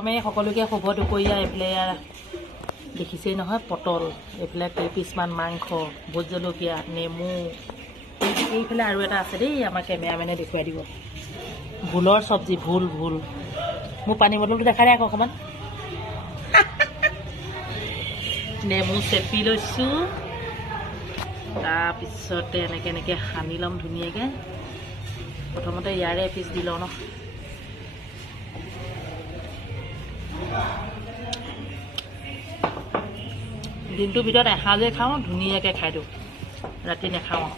আমি সকলোকে শুভ দুপৰীয়া এইফালে দেখিছেই নহয় পটল এইফালে কেইপিচমান মাংস ভোট জলকীয়া নেমু এইফালে আৰু এটা আছে দেই আমাৰ কেমেৰামেনে দেখুৱাই দিব ভোলৰ চব্জি ভোল ভোল মোৰ পানী বটলটো দেখাই দে আকৌ অকণমান নেমু চেপি লৈছোঁ তাৰপিছতে এনেকৈ সানি ল'ম ধুনীয়াকৈ প্ৰথমতে ইয়াৰে এপিচ দি লওঁ ন দিনটোৰ ভিতৰত এসাঁজে খাওঁ ধুনীয়াকৈ খাই দিওঁ ৰাতি নাখাওঁ